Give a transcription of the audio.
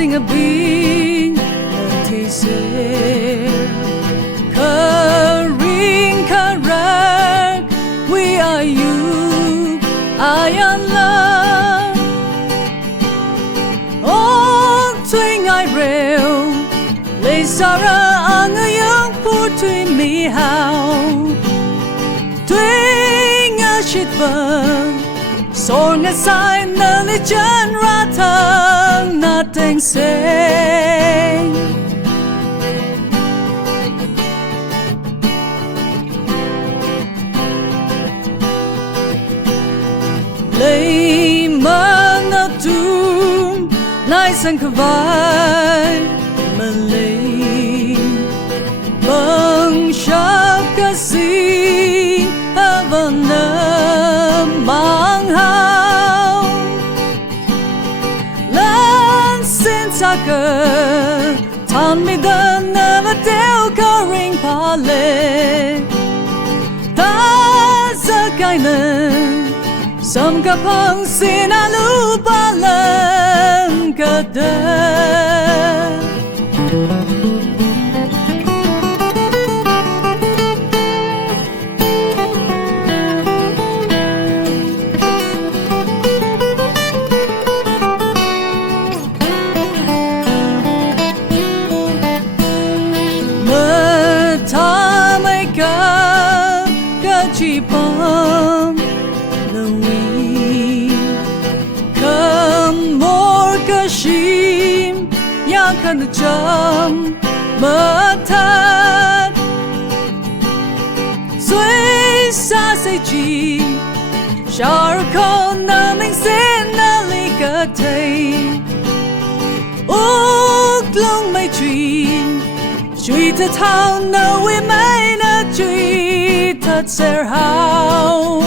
sing a bean thì sẽ Karing karak we are you I am love oh twing I rail lay sara ang ayong putoy mi how twing a shit burn sor nga sai na legend ratang nothing say lấy mà nó tung lại sang khơi vai mà lấy bằng sao cái gì ở bên nằm mang hao lên xin ta cơ tan mi đơn never đeo Karing pa lệ ta giờ cái nên Some kapang sinalupalan ka din Matamay ka kachipang Shim yang kan jam mata Suy sa say chi Shar ko na mình xin na li ka tay Úc lung mây truy Truy thật thao na we may na truy thật ser hao